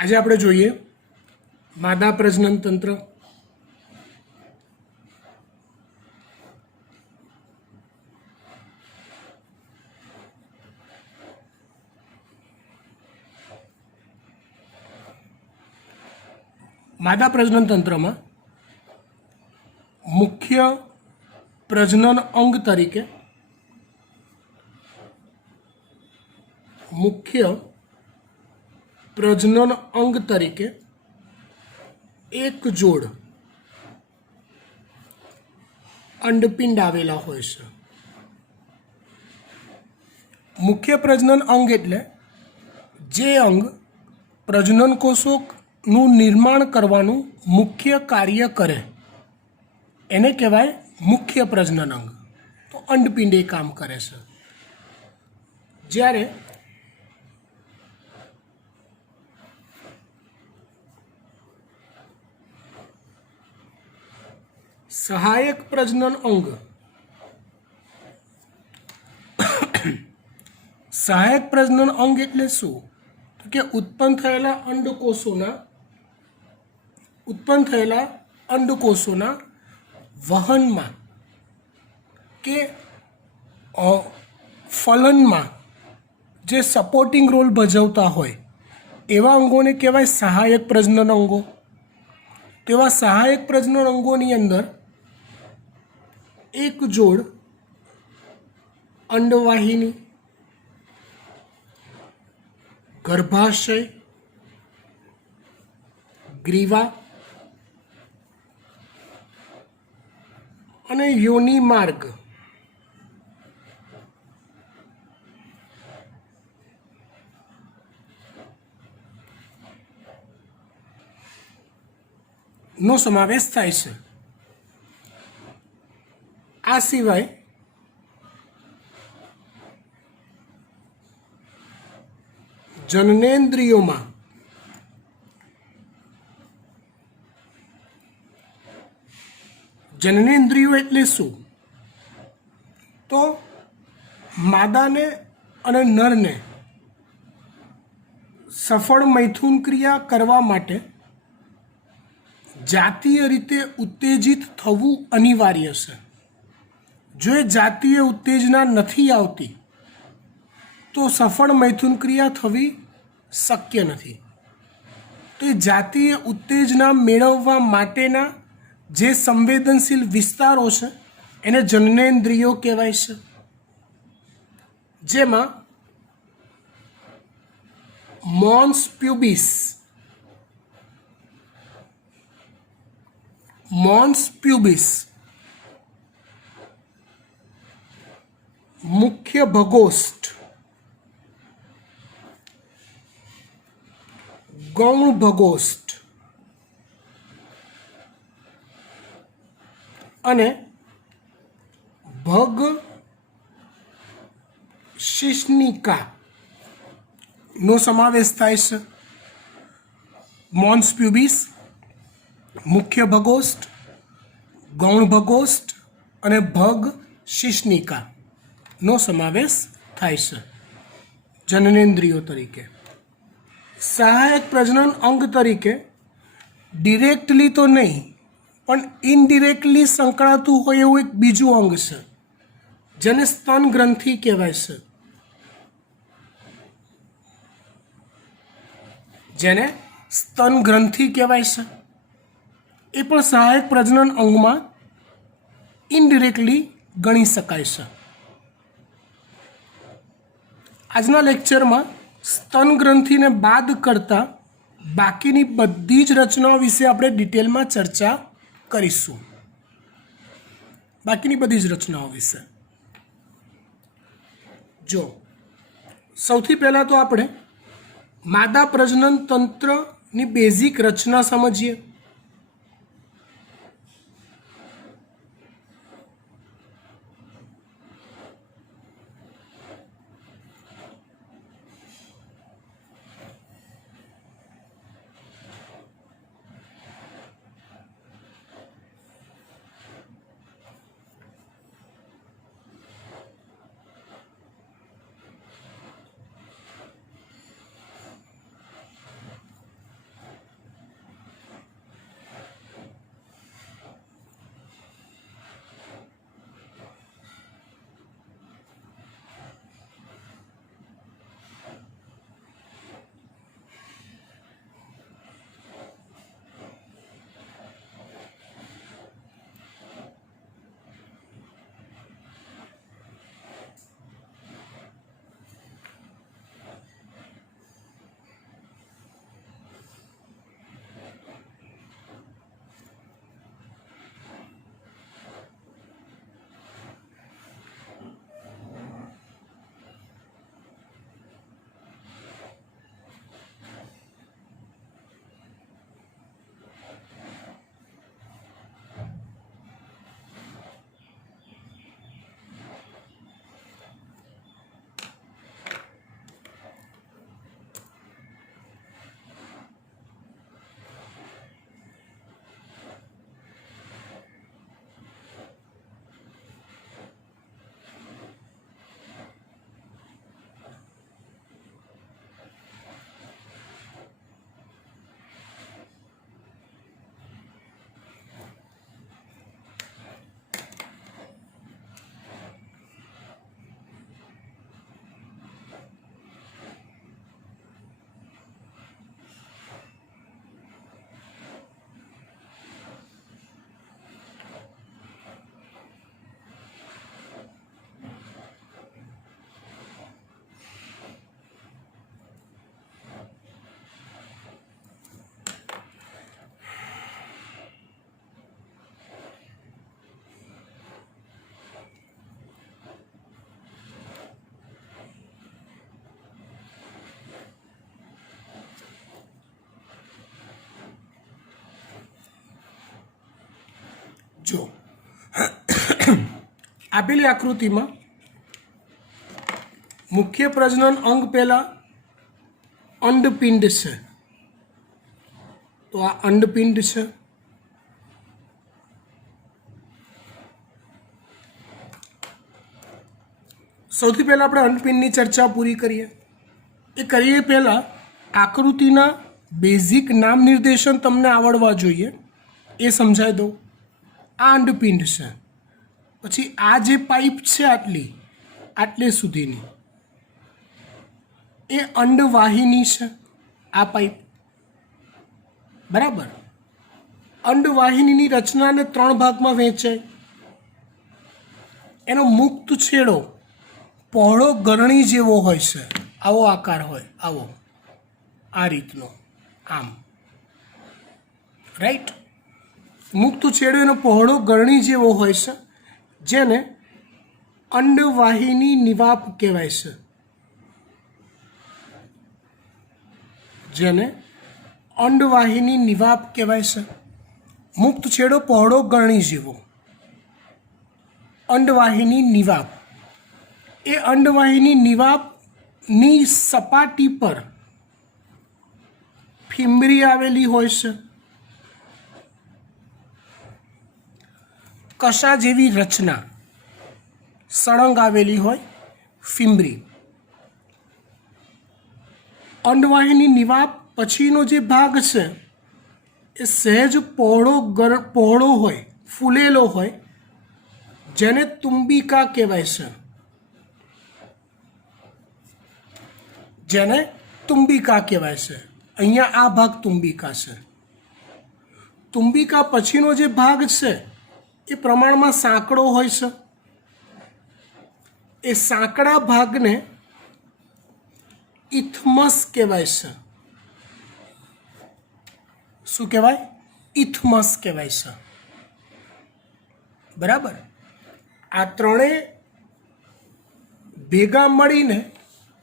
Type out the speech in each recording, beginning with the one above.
આજે આપણે જોઈએ માદા પ્રજનન તંત્ર. માદા પ્રજનન તંત્રમાં મુખ્ય પ્રજનન અંગ તરીકે એક જોડ અંડપિંડ આવેલા હોય છે. મુખ્ય પ્રજનન અંગ એટલે જે અંગ પ્રજનન કોષોનું નિર્માણ કરવાનું મુખ્ય કાર્ય કરે એને કહેવાય મુખ્ય પ્રજનન અંગ. તો અંડપિંડ એ કામ કરે છે. જ્યારે સહાયક પ્રજનન અંગ સહાયક પ્રજનન અંગ એટલે શું? તો કે ઉત્પન્ન થયેલા અંડકોષોના વહનમાં કે ફલનમાં જે સપોર્ટિંગ રોલ ભજવતા હોય એવા અંગોને કહેવાય સહાયક પ્રજનન અંગો. તેવા સહાયક પ્રજનન અંગોની અંદર એક જોડ અંડવાહિની, ગર્ભાશય, ગ્રીવા અને યોનિ માર્ગ નો સમાવેશ થાય છે. આ સિવાય જનનેન્દ્રિયોમાં જનનેન્દ્રિયો એટલે શું? તો માદાને અને નરને સફળ મૈથુન ક્રિયા કરવા માટે જાતીય રીતે ઉત્તેજિત થવું અનિવાર્ય છે. જો એ જાતીય ઉત્તેજના નથી આવતી તો સફળ મૈથુન ક્રિયા થવી શક્ય નથી. તો એ જાતીય ઉત્તેજના મેળવવા માટેના જે સંવેદનશીલ વિસ્તારો છે એને જનનેન્દ્રિયો કહેવાય છે. જેમાં મોન્સ પ્યુબિસ, મુખ્ય ભગોષ્ઠ, ગૌણ ભગોષ્ઠ અને ભગ શિશ્નિકા નો સમાવેશ થાય છે. મોન્સ પ્યુબિસ, મુખ્ય ભગોષ્ઠ, ગૌણ ભગોષ્ઠ અને ભગ શિશ્નિકા નો સમાવેશ થાય છે જનનેન્દ્રિયો તરીકે. સહાયક પ્રજનન અંગ તરીકે ડિરેક્ટલી તો નહીં પણ ઇનડિરેક્ટલી સંકળાતું હોય એવું એક બીજું અંગ છે જેને સ્તન ગ્રંથિ કહેવાય છે. એ પણ સહાયક પ્રજનન અંગમાં ઇનડિરેક્ટલી ગણી શકાય છે. આજના લેક્ચરમાં સ્તન ગ્રંથિને બાદ કરતા બાકીની બધી જ રચનાઓ વિશે આપણે ડિટેલમાં ચર્ચા કરીશું. જો સૌથી પહેલાં તો આપણે માદા પ્રજનન તંત્રની બેઝિક રચના સમજીએ. જો આપેલી આકૃતિમાં મુખ્ય પ્રજનન અંગ પહેલા અંડપિંડ છે, તો આ અંડપિંડ છે. સૌથી પહેલાં આપણે અંડપિંડની ચર્ચા પૂરી કરીએ. એ કરીએ પહેલાં આકૃતિના બેઝિક નામ નિર્દેશન તમને આવડવા જોઈએ, એ સમજાવી દઉં. આ અંડપિંડ છે, પછી આ જે પાઇપ છે આટલે સુધીની એ અંડવાહિની છે. આ પાઇપ બરાબર. અંડવાહિનીની રચનાને 3 ભાગમાં વહેંચાય. એનો મુક્ત છેડો પહોળો ગરણી જેવો હોય છે, આવો આકાર હોય, આવો આ રીતનો, આમ રાઈટ. મુક્ત છેડો એનો પહોળો ગરણી જેવો હોય છે, જેને અંડવાહિની નિવાપ કહેવાય છે. જેને અંડવાહિની નિવાપ કહેવાય છે. મુક્ત છેડો પહોળો ગરણી જેવો, અંડવાહિની નિવાપ. એ અંડવાહિની નિવાપની સપાટી પર ફિંબરી આવેલી હોય છે. કશા જેવી રચના સળંગ આવેલી હોય, ફિંબરી. અંડવાહિની નિવાપ પછીનો જે ભાગ છે એ સહેજ પહોળો હોય, ફૂલેલો હોય, જેને તુંબિકા કહેવાય છે. જેને તુંબિકા કહેવાય છે. અહીંયા આ ભાગ તુંબિકા છે. તુંબિકા પછીનો જે ભાગ છે એ પ્રમાણમાં સાંકડો હોય છે. એ સાંકડા ભાગને ઇથમસ કહેવાય છે. શું કહેવાય? ઇથમસ કહેવાય છે. બરાબર. આ ત્રણેય ભેગા મળીને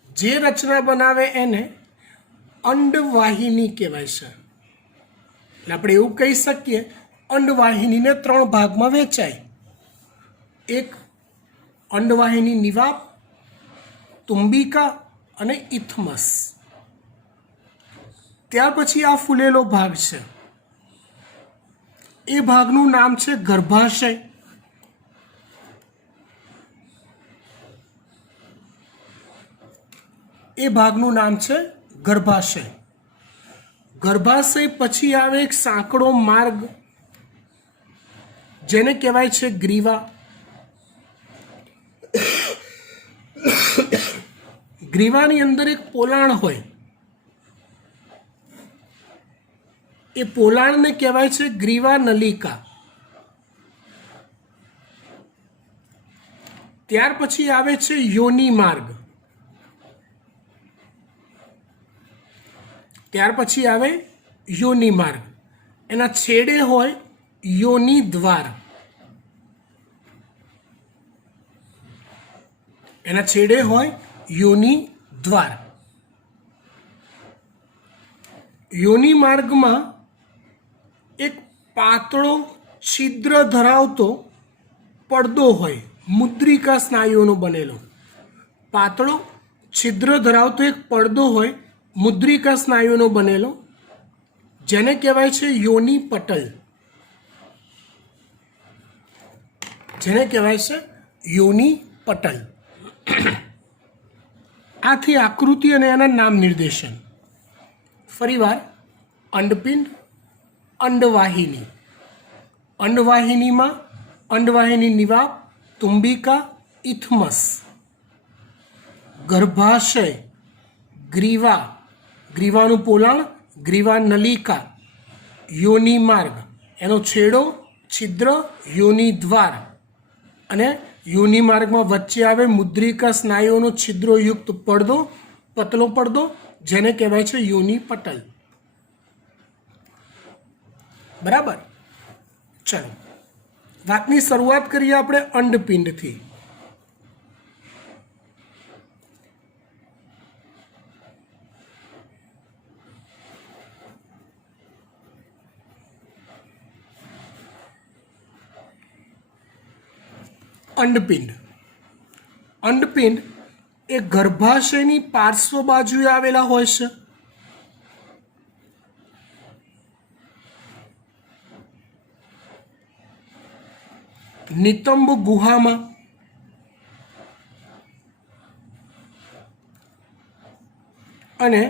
જે રચના બનાવે એને અંડવાહિની કહેવાય છે. એટલે આપણે એવું કહી શકીએ, અંડવાહિનીને 3 ભાગમાં વહેંચાય. એક અંડવાહિની નિવાપ, તુંબિકા અને ઇથમસ. ત્યાર પછી આ ફૂલેલો ભાગ છે, એ ભાગનું નામ છે ગર્ભાશય. એ ભાગનું નામ છે ગર્ભાશય. ગર્ભાશય પછી આવે એક સાંકડો માર્ગ, જેને કહેવાય છે ગ્રીવા. ગ્રીવાની અંદર એક પોલાણ હોય, એ પોલાણને કહેવાય છે ગ્રીવા નલિકા. ત્યાર પછી આવે છે યોનિ માર્ગ. ત્યાર પછી આવે યોનિ માર્ગ. એના છેડે હોય યોનિ દ્વાર. એના છેડે હોય યોનિ દ્વાર. યોનિ માર્ગમાં એક પાતળો છિદ્ર ધરાવતો પડદો હોય, મુદ્રિકા સ્નાયુઓનો બનેલો. પાતળો છિદ્ર ધરાવતો એક પડદો હોય, મુદ્રિકા સ્નાયુઓનો બનેલો, જેને કહેવાય છે યોનિ પટલ. જેને કહેવાય છે યોનિ પટલ. આથી આકૃતિ અને એના નામ નિર્દેશન. ફરીવાર અંડપિંડ, અંડવાહિની. અંડવાહિનીમાં અંડવાહિની નિવાપ, તુંબિકા, ઇથમસ. ગર્ભાશય, ગ્રીવા, ગ્રીવાનું પોલાણ, ગ્રીવા નલિકા. યોનિ માર્ગ, એનો છેડો, છિદ્ર, યોનિ દ્વાર. અને યોનિ માર્ગમાં વચ્ચે આવે મુદ્રિકા સ્નાયુઓનો છિદ્રોયુક્ત પડદો, પતલો પડદો, જેને કહેવાય છે યોનિ પટલ. બરાબર. ચલો, વાતની શરૂઆત કરીએ આપણે અંડપિંડથી. અંડપિંડ. અંડપિંડ એ ગર્ભાશયની પાર્શ્વ બાજુએ આવેલા હોય છે. નિતંબ ગુહામાં અને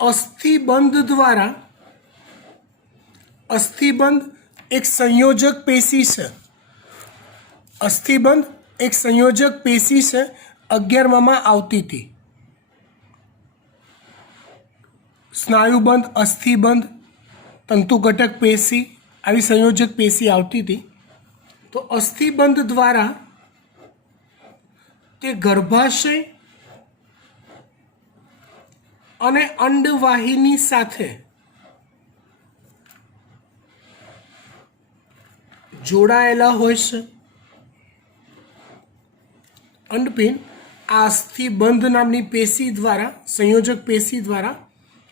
અસ્થિબંધ દ્વારા, અસ્થિબંધ એક સંયોજક પેશી છે. અસ્થિબંધ એક સંયોજક પેશી છે, 11માં આવતી હતી. સ્નાયુબંધ, અસ્થિબંધ, તંતુઘટક પેશી આવી સંયોજક પેશી આવતી હતી. તો અસ્થિબંધ દ્વારા તે ગર્ભાશય અને અંડવાહિની સાથે જોડાયેલા હોય છે. અંડપિંડ આ અસ્થિબંધ નામની પેશી દ્વારા, સંયોજક પેશી દ્વારા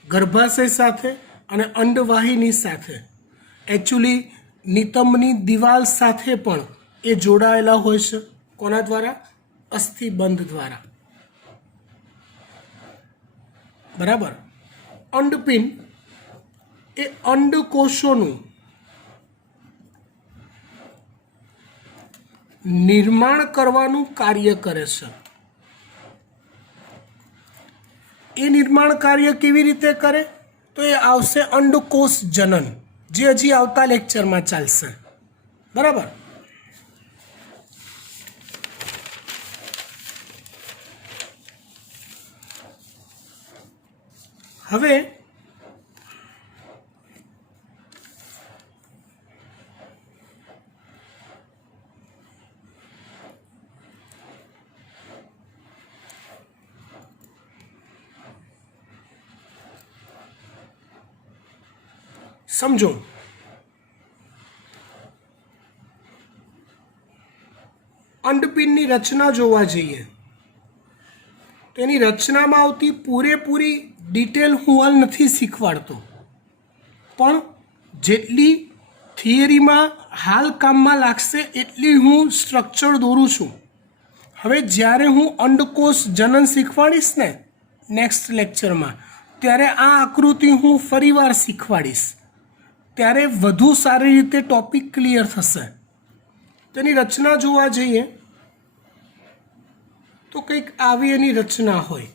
ગર્ભાશય સાથે અને અંડવાહિની સાથે, એકચ્યુઅલી નિતંબની દિવાલ સાથે પણ એ જોડાયેલા હોય છે. કોના દ્વારા? અસ્થિબંધ દ્વારા. બરાબર. અંડપિંડ એ અંડકોષોનું નિર્માણ કરવાનું કાર્ય કરે છે. એ નિર્માણ કાર્ય કેવી રીતે કરે? તો એ આવશે અંડકોષ જનન, જે હજી આવતા લેક્ચરમાં ચાલશે. બરાબર. હવે સમજો, અંડપિંડની રચના જોવા જઈએ તો એની રચનામાં આવતી પૂરેપૂરી ડિટેલ હું હાલ નથી શીખવાડતો, પણ જેટલી થિયરીમાં હાલ કામમાં લાગશે એટલી હું સ્ટ્રક્ચર દોરું છું. હવે જ્યારે હું અંડકોષ જનન શીખવાડીશ ને નેક્સ્ટ લેક્ચરમાં, ત્યારે આ આકૃતિ હું ફરીવાર શીખવાડીશ, ત્યારે વધુ સારી રીતે ટોપિક ક્લિયર થશે. તેની રચના જોવા જઈએ તો કંઈક આવી એની રચના હોય.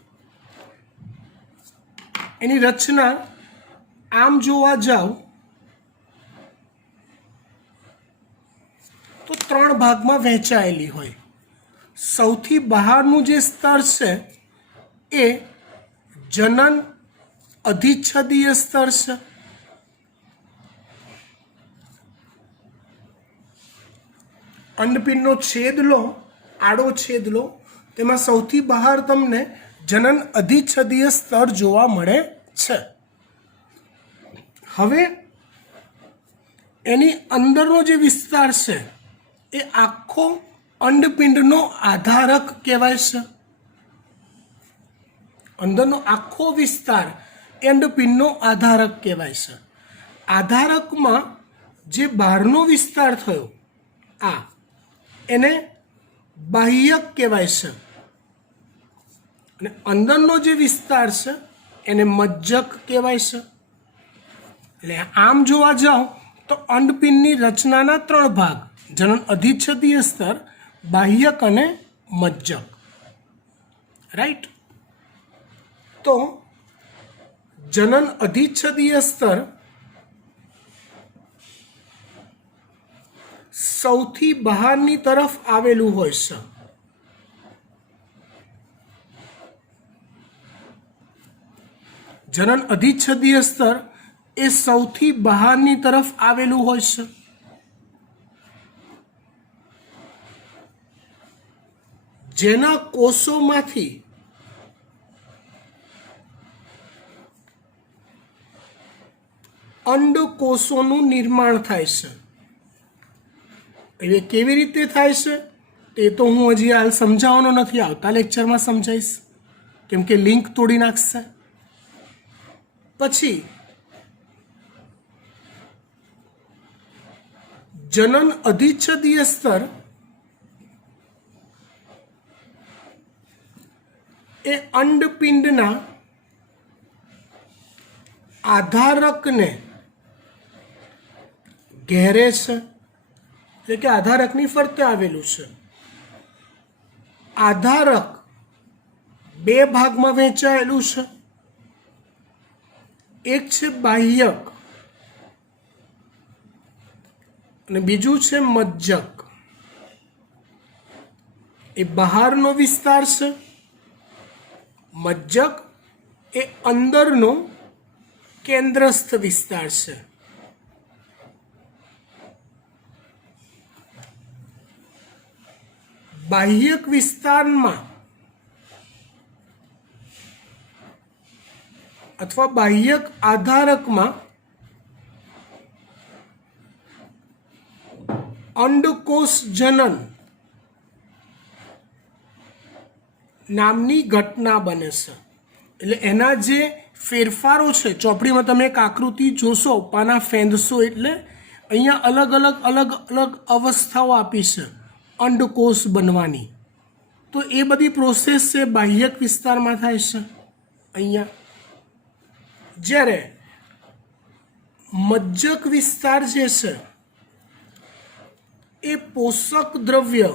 એની રચના આમ જોવા જાવ તો 3 ભાગમાં વહેંચાયેલી હોય. સૌથી બહારનું જે સ્તર છે એ જનન અધિચ્છદીય સ્તર છે. અંડપિંડનો છેદ લો, આડો છેદ લો, તેમાં સૌથી બહાર તમને જનન અધિચ્છદીય સ્તર જોવા મળે છે. હવે એની અંદરનો જે વિસ્તાર છે એ આખો અંડપિંડનો આધારક કહેવાય છે. અંદરનો આખો વિસ્તાર એ અંડપિંડનો આધારક કહેવાય છે. આધારકમાં જે બહારનો વિસ્તાર થયો આ, એને બાહ્યક કહેવાય છે, અને અંદરનો જે વિસ્તાર છે એને મજ્જક કહેવાય છે. એટલે આમ જોવા જાઓ તો અંડપિંડની રચનાના 3 ભાગ: જનન અધિચ્છદીય સ્તર, બાહ્યક અને મજ્જક. રાઈટ. તો જનન અધિચ્છદીય સ્તર સૌથી બહારની તરફ આવેલું હોય છે. જનન અધિચ્છદીય સ્તર એ સૌથી બહારની તરફ આવેલું હોય છે. જેના કોષોમાંથી અંડકોષોનું નિર્માણ થાય છે. એટલે કેવી રીતે થાય છે તે તો હું હજી હાલ સમજાવવાનો નથી, આવતા લેક્ચરમાં સમજાવીશ, કેમ કે લિંક તોડી નાખશે. પછી જનન અધિચ્છદીય સ્તર એ અંડપિંડના આધારકને ઘેરે છે, એટલે કે આધારકની ફરતે આવેલું છે. આધારક બે ભાગમાં વહેંચાયેલું છે. એક છે બાહ્યક અને બીજું છે મજ્જક. એ બહારનો વિસ્તાર છે, મજ્જક એ અંદરનો કેન્દ્રસ્થ વિસ્તાર છે. બાહ્યક વિસ્તારમાં અથવા બાહ્યક આધારકમાં અંડકોષ જનન નામની ઘટના બને છે. એટલે એના જે ફેરફારો છે, ચોપડીમાં તમે એક આકૃતિ જોશો, પાના ફેંદશો એટલે અહીંયા અલગ અલગ અવસ્થાઓ આપી છે અંડકોષ બનવાની. તો એ બધી પ્રોસેસ છે બાહ્યક વિસ્તારમાં થાય છે અહીંયા. જ્યારે મજ્જક વિસ્તાર જે છે એ પોષક દ્રવ્ય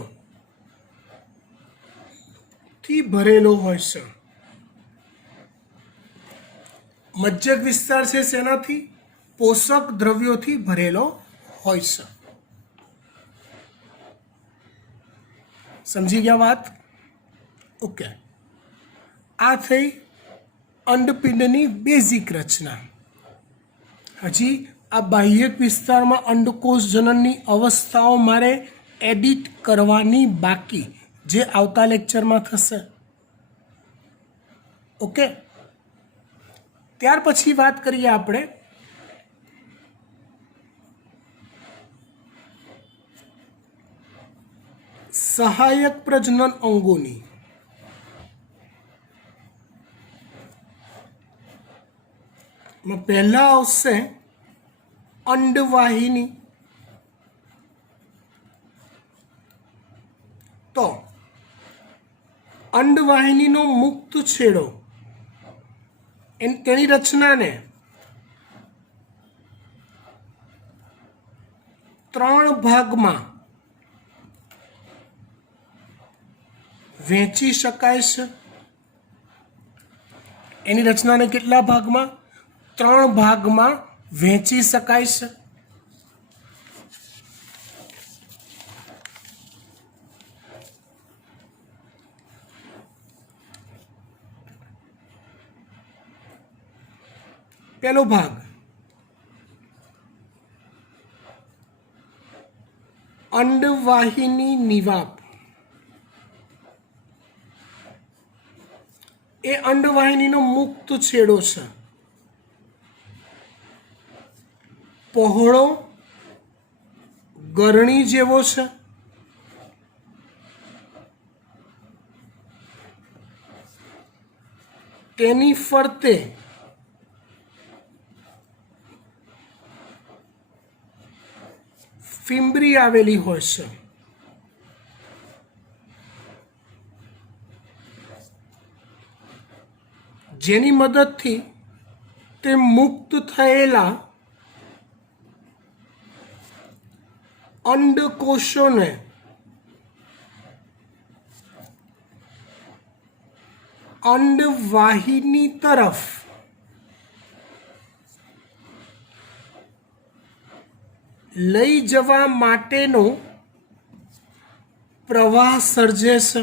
થી ભરેલો હોય છે. મજ્જક વિસ્તાર છે શેનાથી? પોષક દ્રવ્યોથી ભરેલો હોય છે. સમજી ગયા વાત? ઓકે. આ થઈ અંડપિંડની બેઝિક રચના. હજી આ બાહ્યક વિસ્તારમાં અંડકોષ જનનની અવસ્થાઓ મારે એડિટ કરવાની બાકી, જે આવતા લેક્ચરમાં થશે. ઓકે. ત્યાર પછી વાત કરીએ આપણે સહાયક પ્રજનન અંગોની. પહેલા આવશે અંડવાહિની. તો અંડવાહિનીનો મુક્ત છેડો તેની રચનાને 3 ભાગમાં વહેંચી શકાય છે. એની રચનાને કેટલા ભાગમાં? 3 ભાગમાં વહેંચી શકાય છે. પહેલો ભાગ અંડવાહિની નિવાપ. એ અંડવાહિનીનો મુક્ત છેડો છે. પહોળો ગરણી જેવો છે. તેની ફરતે ફિમ્બરી આવેલી હોય છે. જેની મદદથી તે મુક્ત થયેલા અંડકોષોને અંડવાહિની તરફ લઈ જવા માટેનો પ્રવાહ સર્જે છે.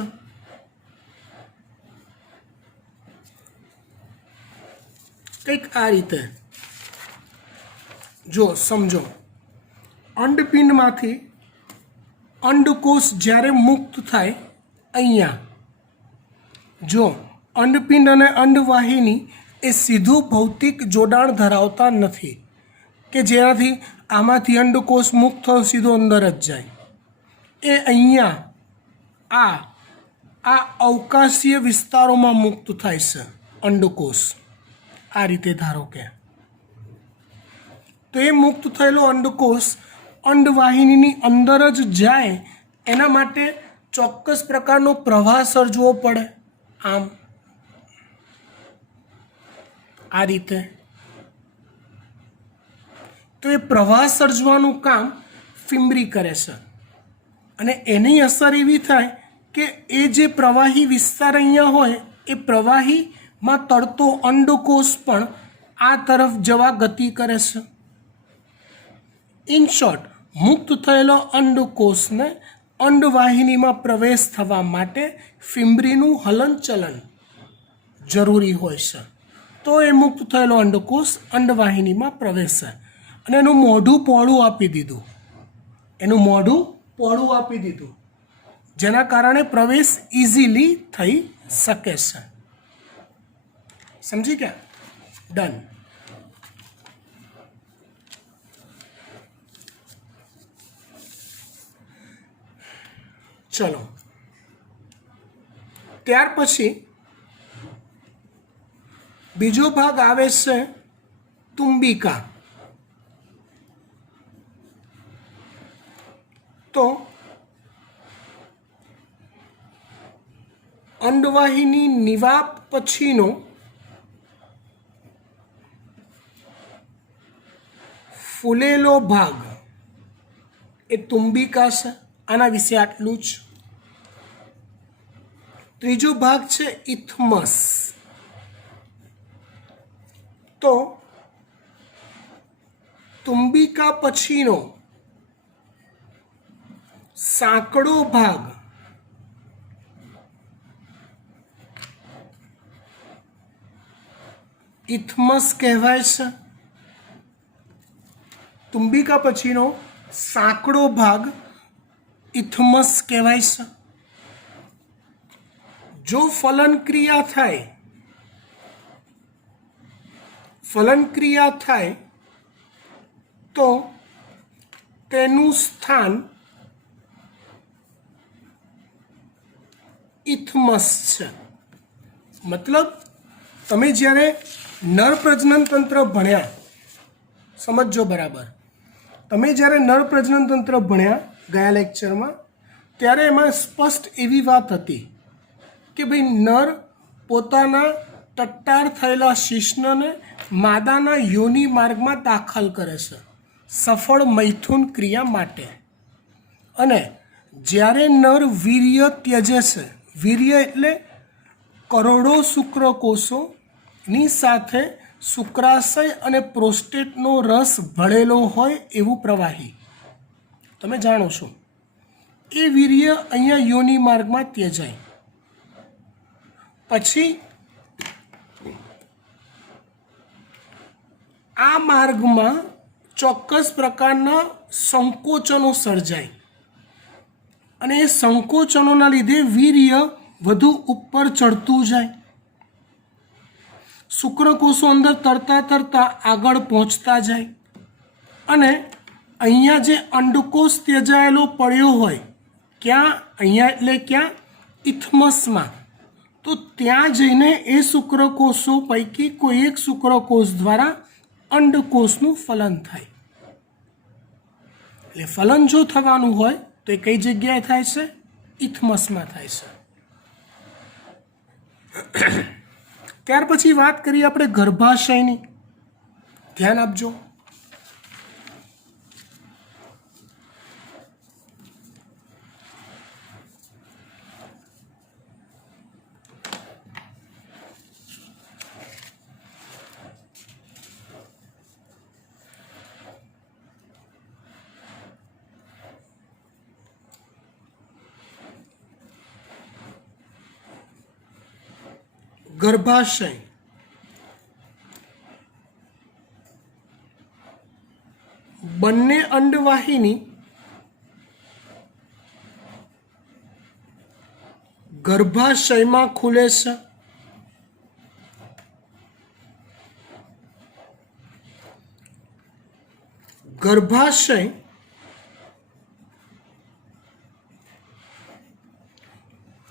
કંઈક આ રીતે જો સમજો. અંડપિંડમાંથી અંડકોષ જ્યારે મુક્ત થાય, અહીંયા જો અંડપિંડ અને અંડવાહિની એ સીધું ભૌતિક જોડાણ ધરાવતા નથી કે જેનાથી આમાંથી અંડકોષ મુક્ત થયો સીધો અંદર જ જાય. એ અહીંયા આ અવકાશીય વિસ્તારોમાં મુક્ત થાય છે અંડકોષ. આ રીતે ધારો કે તો એ મુક્ત થયેલો અંડકોષ અંડવાહિનીની અંદર જ જાય એના માટે ચોક્કસ પ્રકારનો પ્રવાહ સર્જવો પડે, આમ આ રીતે. તો એ પ્રવાહ સર્જવાનું કામ ફિમ્બ્રી કરે છે અને એની અસર એવી થાય કે એ જે પ્રવાહી વિસ્તાર અહીંયા હોય એ પ્રવાહીમાં તરતો અંડકોષ પણ આ તરફ જવા ગતિ કરે છે. ઇન શોર્ટ, મુક્ત થયેલો અંડકોષને અંડવાહિનીમાં પ્રવેશ થવા માટે ફિમ્બ્રીનું હલનચલન જરૂરી હોય છે. તો એ મુક્ત થયેલો અંડકોષ અંડવાહિનીમાં પ્રવેશે અને એનું મોઢું પહોળું આપી દીધું, જેના કારણે પ્રવેશ ઇઝીલી થઈ શકે છે. સમજી ગયા? ડન. ચલો, ત્યાર પછી બીજો ભાગ આવે છે તુંબિકા. તો અંડવાહિની નિવાપ પછીનો ફૂલેલો ભાગ એ તુંબિકા છે. આના વિશે આટલું જ. ત્રીજો ભાગ છે ઇથમસ. તો તુંબિકા પછીનો સાંકડો ભાગ ઇથમસ કહેવાય છે. તુંબિકા પછીનો સાંકડો ભાગ ઇથમસ કહેવાય છે. જો ફલન ક્રિયા થાય તો તેનું સ્થાન ઇથમસ છે. મતલબ તમે જ્યારે નર પ્રજનન તંત્ર ભણ્યા, સમજો બરાબર, તમે જ્યારે નર પ્રજનન તંત્ર ભણ્યા ગયા લેક્ચરમાં, ત્યારે એમાં સ્પષ્ટ એવી વાત હતી કે ભાઈ નર પોતાના ટટ્ટાર થયેલા શિશ્નને માદાના યોનિ માર્ગમાં દાખલ કરે છે સફળ મૈથુન ક્રિયા માટે. અને જ્યારે નર વીર્ય ત્યજે છે, વીર્ય એટલે કરોડો શુક્રકોષોની સાથે શુક્રાશય અને પ્રોસ્ટેટનો રસ ભળેલો હોય એવું પ્રવાહી, તમે જાણો છો, એ વીર્ય અહીંયા યોનિ માર્ગમાં ત્યજાય. પછી આ માર્ગમાં ચોક્કસ પ્રકારના સંકોચનો સર્જાય અને એ સંકોચનોના લીધે વીર્ય વધુ ઉપર ચડતું જાય. શુક્રકોષો અંદર તરતા આગળ પહોંચતા જાય અને અહીંયા જે અંડકોષ ત્યજાયેલો પડ્યો હોય, ક્યાં? અહીંયા એટલે ક્યાં? ઇથમસમાં. તો ત્યાં જઈને એ શુક્રકોષો પૈકી કોઈ એક શુક્રકોષ દ્વારા અંડકોષનું ફલન થાય. એટલે ફલન જો થવાનું હોય તો એ કઈ જગ્યાએ થાય છે? ઇથમસમાં થાય છે. ત્યાર પછી વાત કરીએ આપણે ગર્ભાશયની. ધ્યાન આપજો. ગર્ભાશય બંને અંડવાહિની ગર્ભાશયમાં ખુલે છે. ગર્ભાશય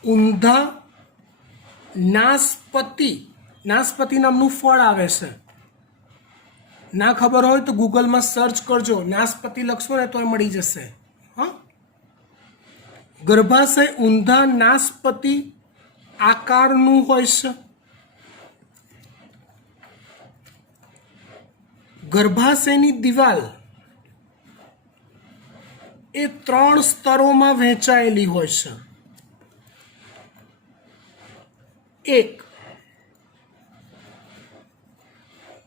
ઊંધા નાસપતિ નામનું ફળ આવે છે. ના ખબર હોય તો ગૂગલમાં સર્ચ કરજો, નાસપતિ લખશો ને તોય મળી જશે. હા, ગર્ભાશય ઊંધા નાસપતિ આકારનું હોય છે. ગર્ભાશયની દિવાલ એ 3 સ્તરોમાં વહેંચાયેલી હોય છે. એક,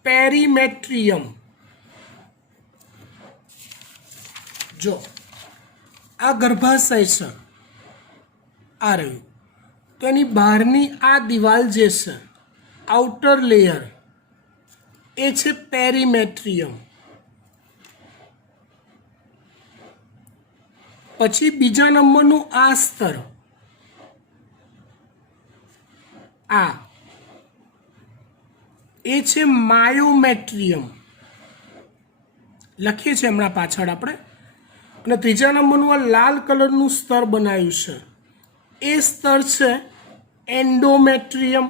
પેરીમેટ્રિયમ. જો આ ગર્ભાશય છે, આ રહ્યું, તો એની બહારની આ દિવાલ જે છે, આઉટર લેયર, એ છે પેરીમેટ્રિયમ. પછી બીજા નંબરનું આ સ્તર, આ એ છે માયોમેટ્રિયમ, લખીએ છીએ હમણાં પાછળ આપણે. અને ત્રીજા નંબરનું આ લાલ કલરનું સ્તર બનાવ્યું છે, એ સ્તર છે એન્ડોમેટ્રિયમ.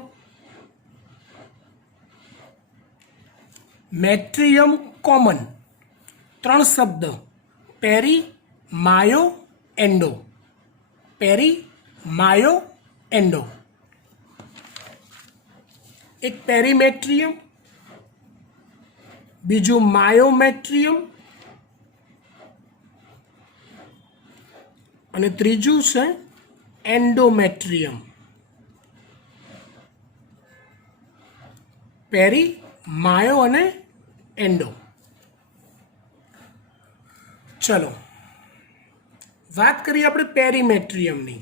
મેટ્રિયમ કોમન, 3 શબ્દ, પેરી, માયો, એન્ડો. પેરી, માયો, એન્ડો. એક પેરીમેટ્રિયમ, બીજું માયોમેટ્રિયમ, અને ત્રીજું છે એન્ડોમેટ્રિયમ. પેરી, માયો અને એન્ડો. ચલો વાત કરીએ આપણે પેરીમેટ્રિયમની.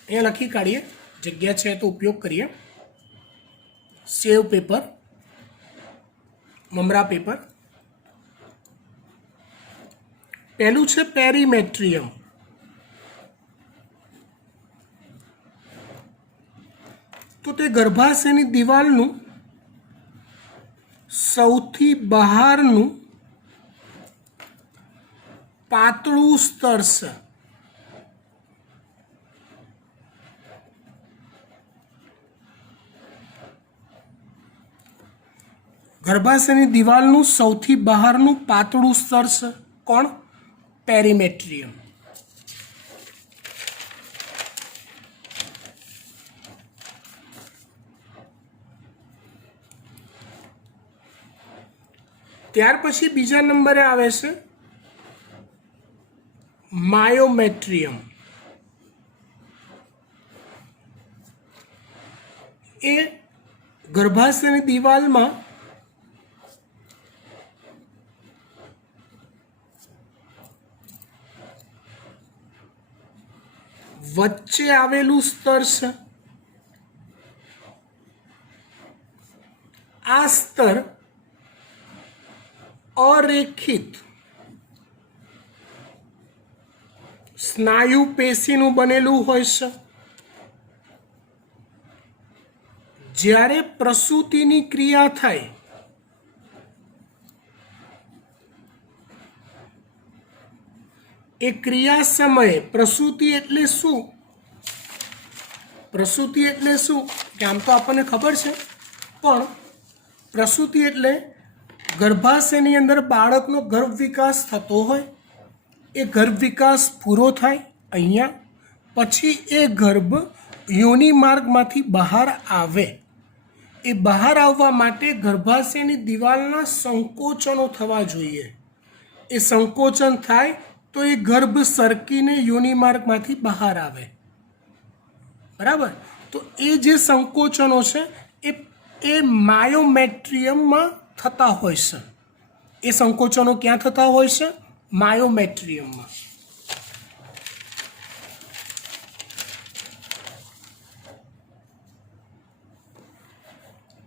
અહીંયા લખી કાઢીએ, જગ્યા છે તો ઉપયોગ કરીએ. સેવ પેપર, મમરા પેપર. પહેલું છે પેરીમેટ્રિયમ. તો તે ગર્ભાશયની દિવાલનું સૌથી બહારનું પાતળું સ્તર છે. ગર્ભાશયની દિવાલનું સૌથી બહારનું પાતળું સ્તર છે કોણ? પેરીમેટ્રિયમ. ત્યાર પછી બીજા નંબરે આવે છે માયોમેટ્રિયમ. એ ગર્ભાશયની દિવાલમાં વચ્ચે આવેલું સ્તર છે. આ સ્તર અરેખિત સ્નાયુ પેશીનું બનેલું હોય છે. જ્યારે પ્રસૂતિની ક્રિયા થાય એ ક્રિયા સમયે, પ્રસૂતિ એટલે શું? પ્રસૂતિ એટલે શું કે આમ તો આપણને ખબર છે, પણ પ્રસૂતિ એટલે ગર્ભાશયની અંદર બાળકનો ગર્ભ વિકાસ થતો હોય, એ ગર્ભ વિકાસ પૂરો થાય અહીંયા, પછી એ ગર્ભ યોનિ માર્ગમાંથી બહાર આવે. એ બહાર આવવા માટે ગર્ભાશયની દિવાલના સંકોચનો થવા જોઈએ. એ સંકોચન થાય તો એ ગર્ભ સરકીને યોનિ માર્ગમાંથી બહાર આવે. બરાબર? તો એ જે સંકોચનો છે એ માયોમેટ્રિયમમાં થતા હોય છે. એ સંકોચનો ક્યાં થતા હોય છે? માયોમેટ્રિયમમાં.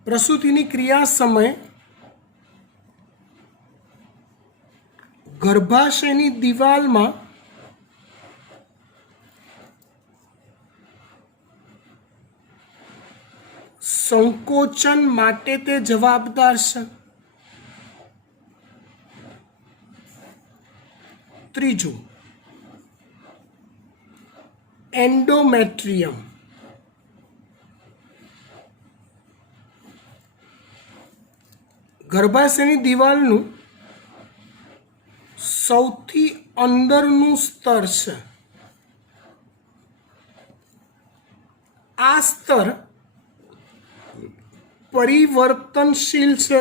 પ્રસૂતિની ક્રિયા સમયે ગર્ભાશયની દિવાલમાં સંકોચન માટે તે જવાબદાર છે. ત્રીજું, એન્ડોમેટ્રિયમ. ગર્ભાશયની દિવાલનું સૌથી અંદરનું સ્તર છે, આ સ્તર પરિવર્તનશીલ છે.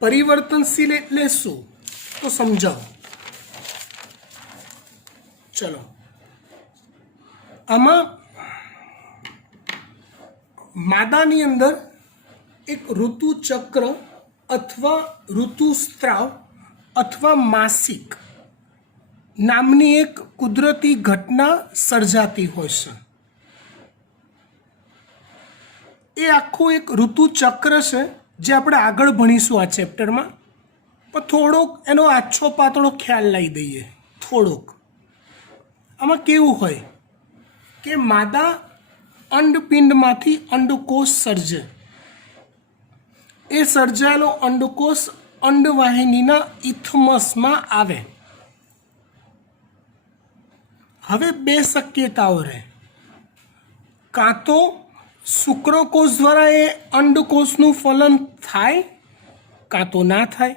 પરિવર્તનશીલ એટલે શું તો સમજાવો. ચલો, આમાં માદાની અંદર એક ઋતુચક્ર અથવા ઋતુસ્ત્રાવ અથવા માસિક નામની એક કુદરતી ઘટના સર્જાતી હોય છે. એ આખું એક ઋતુચક્ર છે જે આપણે આગળ ભણીશું આ ચેપ્ટરમાં, પણ થોડોક એનો આછો પાતળો ખ્યાલ લઈ દઈએ. થોડોક આમાં કેવું હોય કે માદા અંડપિંડમાંથી અંડકોષ સર્જે. એ સર્જાયેલો અંડકોષ અંડવાહિનીના ઇથમસમાં આવે. હવે બે શક્યતાઓ રહે, કાં તો શુક્રકોષ દ્વારા એ અંડકોષનું ફલન થાય કાં તો ના થાય.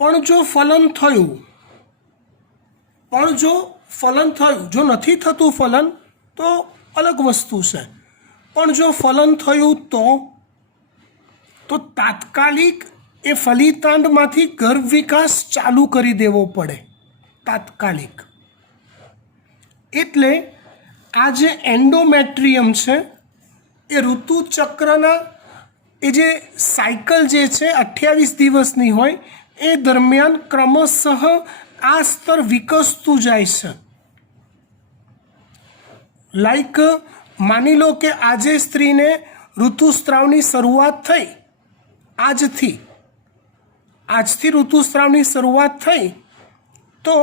પણ જો ફલન થયું, જો નથી થતું ફલન તો અલગ વસ્તુ છે. પણ જો ફલન થયું તો તાત્કાલિક એ ફલિતાંડમાંથી ગર્ભ વિકાસ ચાલુ કરી દેવો પડે, તાત્કાલિક. એટલે આ જે એન્ડોમેટ્રિયમ છે એ ઋતુચક્રના એ જે સાયકલ જે છે 28 દિવસની હોય એ દરમિયાન ક્રમશઃ આ સ્તર વિકસતું જાય છે. લાઈક માની લો કે આજે સ્ત્રીને ઋતુસ્ત્રાવની શરૂઆત થઈ, આજથી ઋતુસ્ત્રાવની શરૂઆત થઈ, તો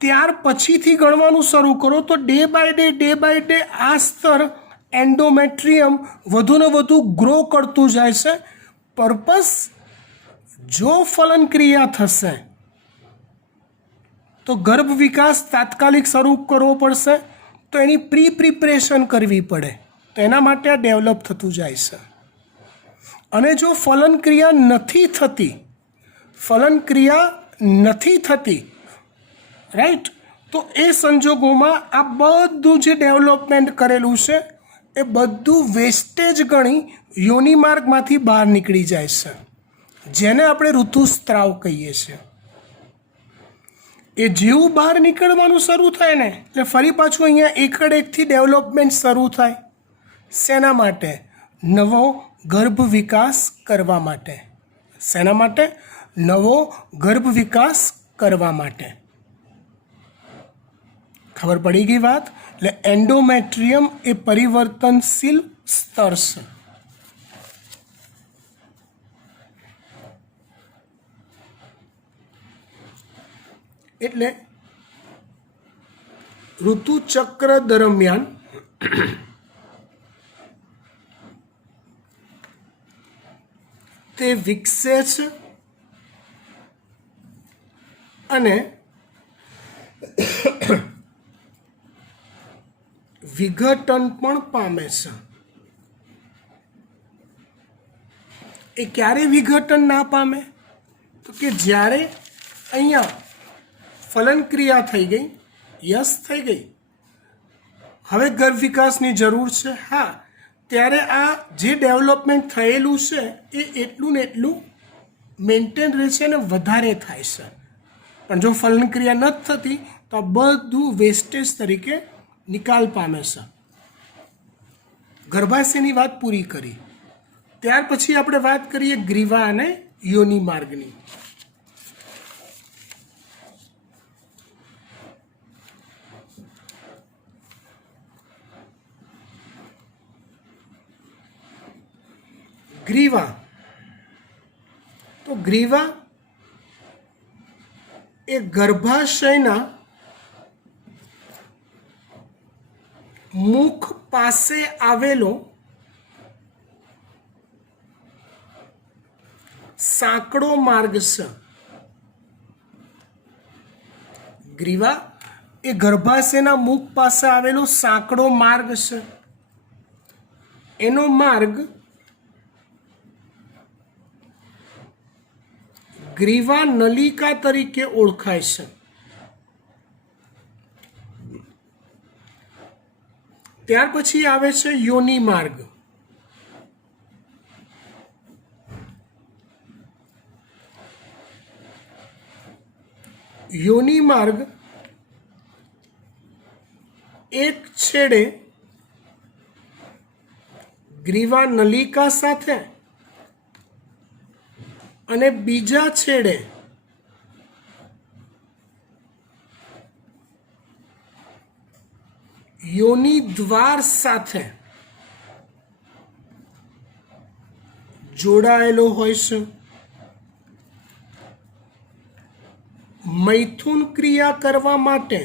ત્યાર પછીથી ગણવાનું શરૂ કરો તો ડે બાય ડે આ સ્તર એન્ડોમેટ્રિયમ વધુ ને વધુ ગ્રો કરતું જાય છે. પર્પસ, જો ફલન ક્રિયા થશે તો ગર્ભ વિકાસ તાત્કાલિક શરૂ કરવો પડશે, તો એની પ્રિપરેશન કરવી પડે. તો એના માટે આ ડેવલપ થતું જાય છે. અને જો ફલન ક્રિયા નથી થતી રાઈટ, તો એ સંજોગોમાં આ બધું જે ડેવલપમેન્ટ કરેલું છે એ બધું વેસ્ટેજ ગણી યોનિમાર્ગમાંથી બહાર નીકળી જાય છે, જેને આપણે ઋતુસ્ત્રાવ કહીએ છીએ. એ જેવું બહાર નીકળવાનું શરૂ થાય ને એટલે ફરી પાછું અહીંયા એકથી ડેવલપમેન્ટ શરૂ થાય. શેના માટે? નવો ગર્ભ વિકાસ કરવા માટે. શેના માટે? નવો ગર્ભ વિકાસ કરવા માટે. ખબર પડી ગઈ વાત? એટલે એન્ડોમેટ્રિયમ એ પરિવર્તનશીલ સ્તર છે. એટલે ઋતુચક્ર દરમિયાન તે વિકસે છે અને વિઘટન પણ પામે છે. એ ક્યારે વિઘટન ના પામે? તો કે જ્યારે અહીંયા ફલન ક્રિયા થઈ ગઈ, યસ થઈ ગઈ, હવે ગર્ભ વિકાસની જરૂર છે, હા, ત્યારે આ જે ડેવલપમેન્ટ થયેલું છે એ એટલું ને એટલું મેન્ટેન રહે છે અને વધારે થાય છે. પણ જો ફલન ક્રિયા નથી થતી તો આ બધું વેસ્ટેજ તરીકે નિકાલ પામે છે. ગર્ભાશયની વાત પૂરી કરી, ત્યાર પછી આપણે વાત કરીએ ગ્રીવા અને યોનિ માર્ગની. ગ્રીવા, તો ગ્રીવા એ ગર્ભાશયના મુખ પાસે આવેલો સાંકડો માર્ગ છે. ગ્રીવા એ ગર્ભાશયના મુખ પાસે આવેલો સાંકડો માર્ગ છે. એનો માર્ગ ગ્રીવા નલિકા તરીકે ઓળખાય છે. ત્યાર પછી આવે છે યોનિ માર્ગ. યોનિ માર્ગ એક છેડે ગ્રીવા નલિકા સાથે અને બીજા છેડે યોનિ દ્વાર સાથે જોડાયેલો હોય છે. મૈથુન ક્રિયા કરવા માટે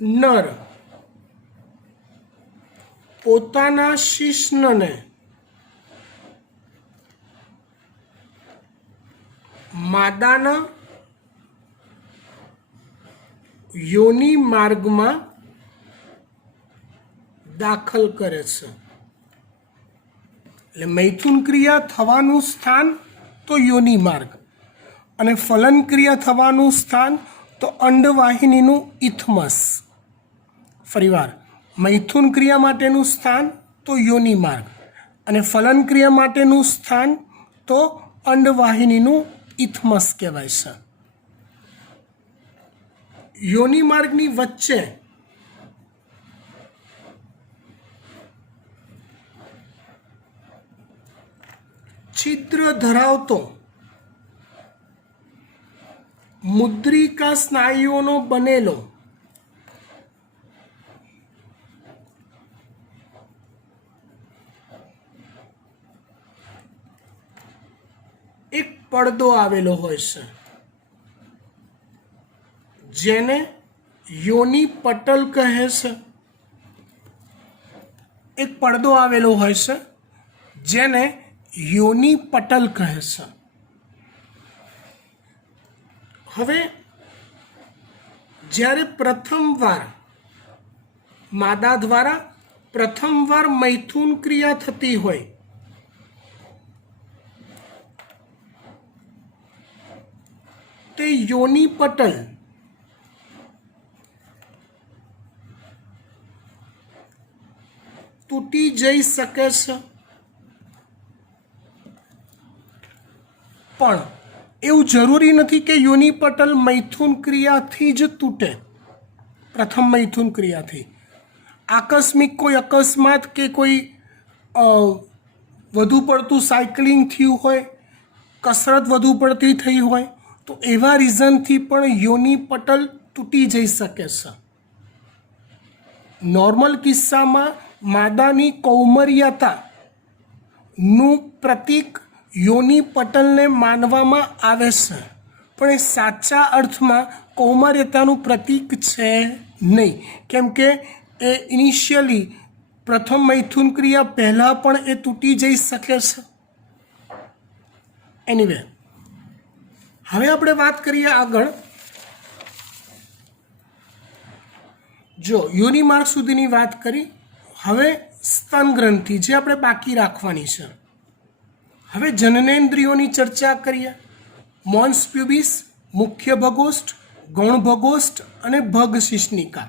નર પોતાના શિશ્નને માદાના યોનિ માર્ગમાં દાખલ કરે છે. એટલે મૈથુન ક્રિયા થવાનું સ્થાન તો યોનિ માર્ગ અને ફલન ક્રિયા થવાનું સ્થાન તો અંડવાહિનીનું ઇથમસ. ફરીવાર, મૈથુન ક્રિયા માટેનું સ્થાન તો યોનિ માર્ગ અને ફલન ક્રિયા માટેનું સ્થાન તો અંડવાહિનીનું ઇથમસ કહેવાય છે. યોનિ માર્ગની વચ્ચે છિદ્ર ધરાવતો મુદ્રિકા સ્નાયુઓનો બનેલો એક પડદો આવેલો હોય છે જેને યોનિ પટલ કહે છે. એક પડદો આવેલો હોય છે જેને યોનિ પટલ કહે છે. હવે જ્યારે પ્રથમવાર માદા દ્વારા પ્રથમવાર મૈથુન ક્રિયા થતી હોય તે યોનિ પટલ તૂટી જઈ શકે છે. પણ એવું જરૂરી નથી કે યોનિ પટલ મૈથુન ક્રિયાથી જ તૂટે. પ્રથમ મૈથુન ક્રિયાથી આકસ્મિક કોઈ અકસ્માત કે કોઈ વધુ પડતું સાયકલિંગ થયું હોય, કસરત વધુ પડતી થઈ હોય તો એવા રીઝનથી પણ યોનિ પટલ તૂટી જઈ શકે છે. નોર્મલ કિસ્સામાં માદાની કૌમર્યતાનું પ્રતીક યોનિ પટલને માનવામાં આવે છે, પણ એ સાચા અર્થમાં કૌમાર્યતાનું પ્રતીક છે નહીં, કેમ કે એ ઇનિશિયલી પ્રથમ મૈથુન ક્રિયા પહેલાં પણ એ તૂટી જઈ શકે છે. એનીવે, હવે આપણે વાત કરીએ આગળ. જો યોનિ માર્ગ સુધીની વાત કરી, હવે સ્તન ગ્રંથિ જે આપણે બાકી રાખવાની છે. હવે જનનેન્દ્રિયોની ચર્ચા કરીએ. મોન્સ પ્યુબિસ, મુખ્ય ભગોષ્ઠ, ગૌણ ભગોષ્ઠ અને ભગ શિશ્નિકા.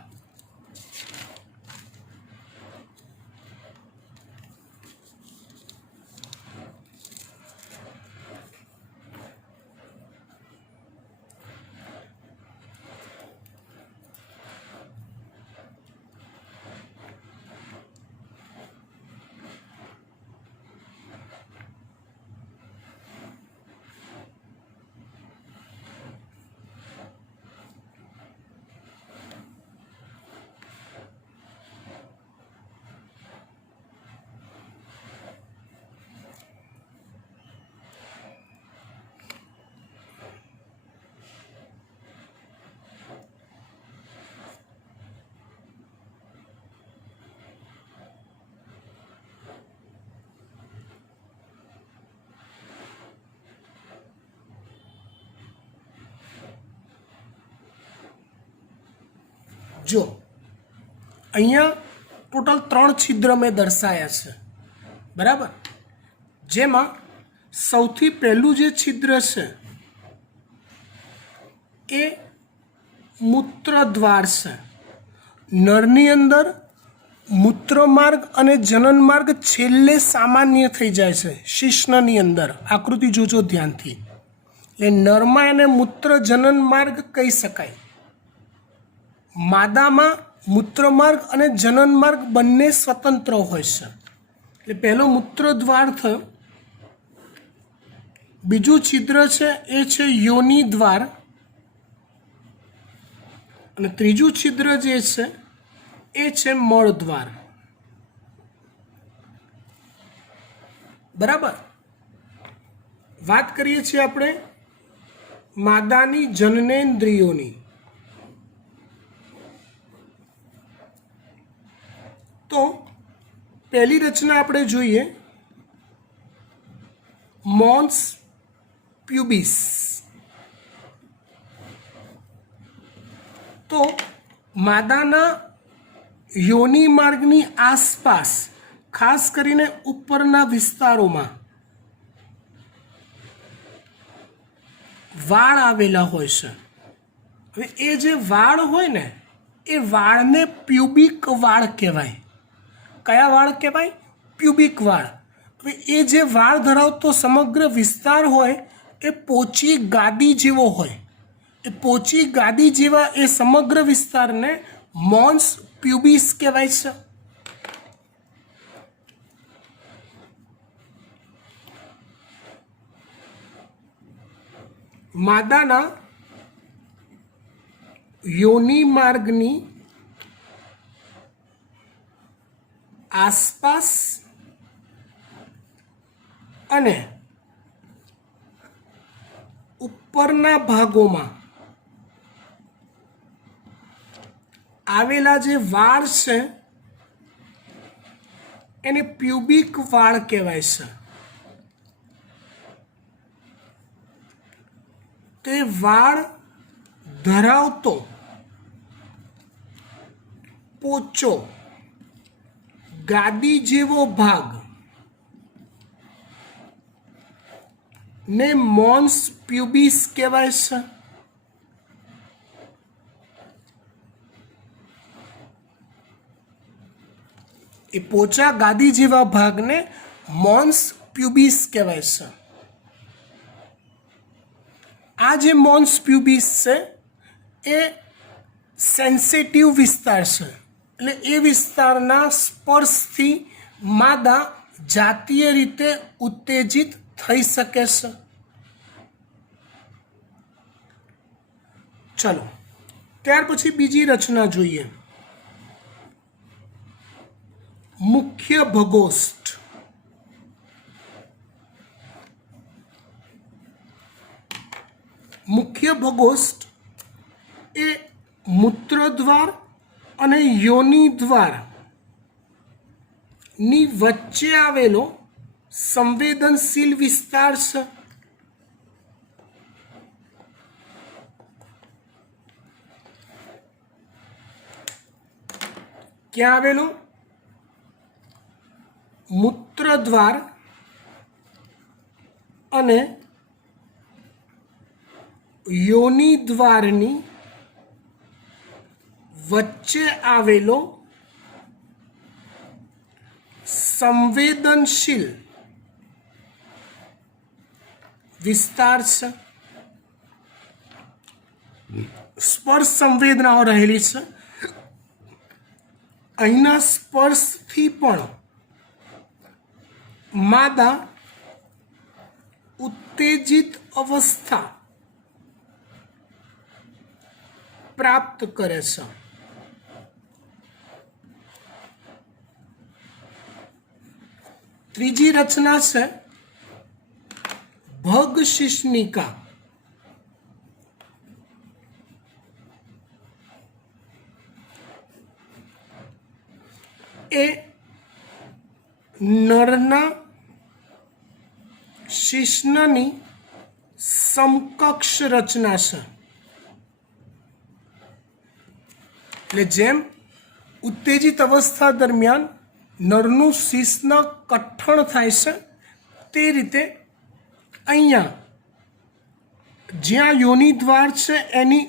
જો અહીંયા ટોટલ 3 છિદ્ર મેં દર્શાવ્યા છે, બરાબર, જેમાં સૌથી પહેલું જે છિદ્ર છે એ મૂત્રદ્વાર છે. નરની અંદર મૂત્રમાર્ગ અને જનન માર્ગ છેલ્લે સામાન્ય થઈ જાય છે શિશ્નની અંદર. આકૃતિ જોજો ધ્યાનથી. એટલે નરમાં એને મૂત્ર જનન માર્ગ કહી શકાય. માદામાં મૂત્રમાર્ગ અને જનન માર્ગ બંને સ્વતંત્ર હોય છે. એટલે પહેલો મૂત્રદ્વાર થયો. બીજું છિદ્ર છે એ છે યોનિ દ્વાર, અને ત્રીજું છિદ્ર જે છે એ છે મળદ્વાર. બરાબર. વાત કરીએ છીએ આપણે માદાની જનનેન્દ્રિયોની. તો પહેલી રચના આપણે જોઈએ, મોન્સ પ્યુબિસ. તો માદાના યોનિ માર્ગની આસપાસ, ખાસ કરીને ઉપરના વિસ્તારોમાં વાળ આવેલા હોય છે. હવે એ જે વાળ હોય ને એ વાળને પ્યુબિક વાળ કહેવાય. કયા વાળ કહેવાય? પ્યુબિક વાળ. હવે એ જે વાળ ધરાવતો સમગ્ર વિસ્તાર હોય એ પોચી ગાદી જેવો હોય. એ પોચી ગાદી જેવા એ સમગ્ર વિસ્તારને મોન્સ પ્યુબિસ કહેવાય છે. માદાના યોનિ માર્ગની આસપાસ અને ઉપરના ભાગોમાં આવેલા જે વાળ છે એને પ્યુબિક વાળ કહેવાય છે. તે વાળ ધરાવતો પોચો ગાદી જેવો ભાગ ને મોન્સ પ્યુબિસ કહેવાય છે. એ પોચા ગાદી જેવા ભાગને મોન્સ પ્યુબિસ કહેવાય છે. આ જે મોન્સ પ્યુબિસ છે એ સેન્સિટિવ વિસ્તાર છે. એટલે એ વિસ્તારના સ્પર્શથી માદા જાતીય રીતે ઉત્તેજિત થઈ શકે છે. ચલો ત્યાર પછી બીજી રચના જોઈએ, મુખ્ય ભગોષ્ઠ. મુખ્ય ભગોષ્ઠ એ મૂત્રદ્વાર અને યોનિ દ્વાર ની વચ્ચે આવેલો સંવેદનશીલ વિસ્તાર છે. ક્યાં આવેલો? મૂત્રદ્વાર અને યોનિ દ્વારની વચ્ચે આવેલો સંવેદનશીલ વિસ્તાર છે. સ્પર્શ સંવેદનાઓ રહેલી છે. અહીંના સ્પર્શથી પણ માદા ઉત્તેજિત અવસ્થા પ્રાપ્ત કરે છે. ત્રીજી રચના છે ભગ શિશ્નિકા. એ નરના શિશ્નની સમકક્ષ રચના છે. એટલે જેમ ઉત્તેજિત અવસ્થા દરમિયાન નરનું શીશ્ન કઠણ થાય છે તે રીતે અહીંયા જ્યાં યોનિ દ્વાર છે એની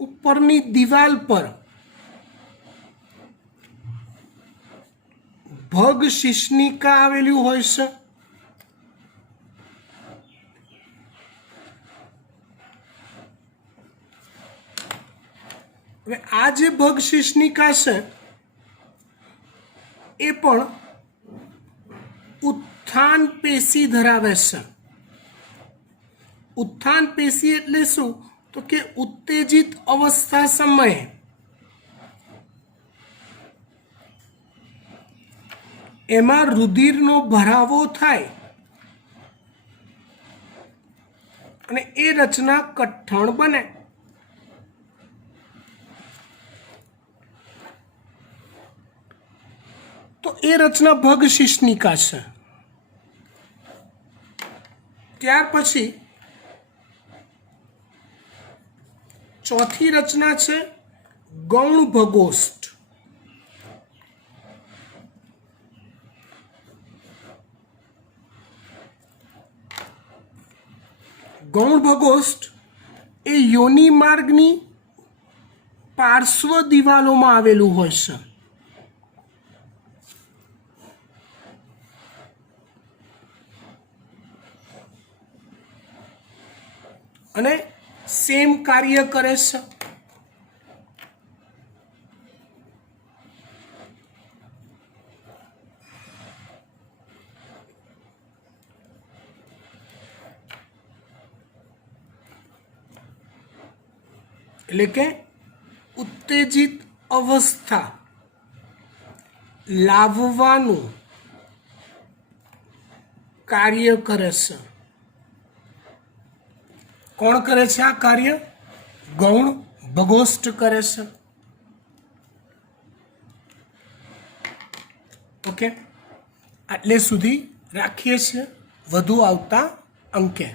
ઉપરની દિવાલ પર ભગ શિશ્નિકા આવેલું હોય છે. હવે આ જે ભગ શિશ્નિકા છે એ પણ ઉત્થાન પેશી ધરાવે છે. ઉત્થાન પેશી એટલે શું? તો કે ઉત્તેજિત અવસ્થા સમયે એમાં રુધિરનો ભરાવો થાય અને એ રચના કઠણ બને. તો એ રચના ભગ શિશ્નિકા છે. ત્યાર પછી ચોથી રચના છે ગૌણ ભગોષ્ઠ. ગૌણ ભગોષ્ઠ એ યોનિ માર્ગની પાર્શ્વ દિવાલોમાં આવેલું હોય છે. અને સેમ કાર્ય કરે છે. એટલે કે ઉત્તેજિત અવસ્થા લાવવાનું કાર્ય કરે છે. કોણ કરે છે આ કાર્ય? ગૌણ ભગોષ્ઠ કરે છે. ઓકે, આટલે સુધી રાખીએ છીએ. વધુ આવતા અંકે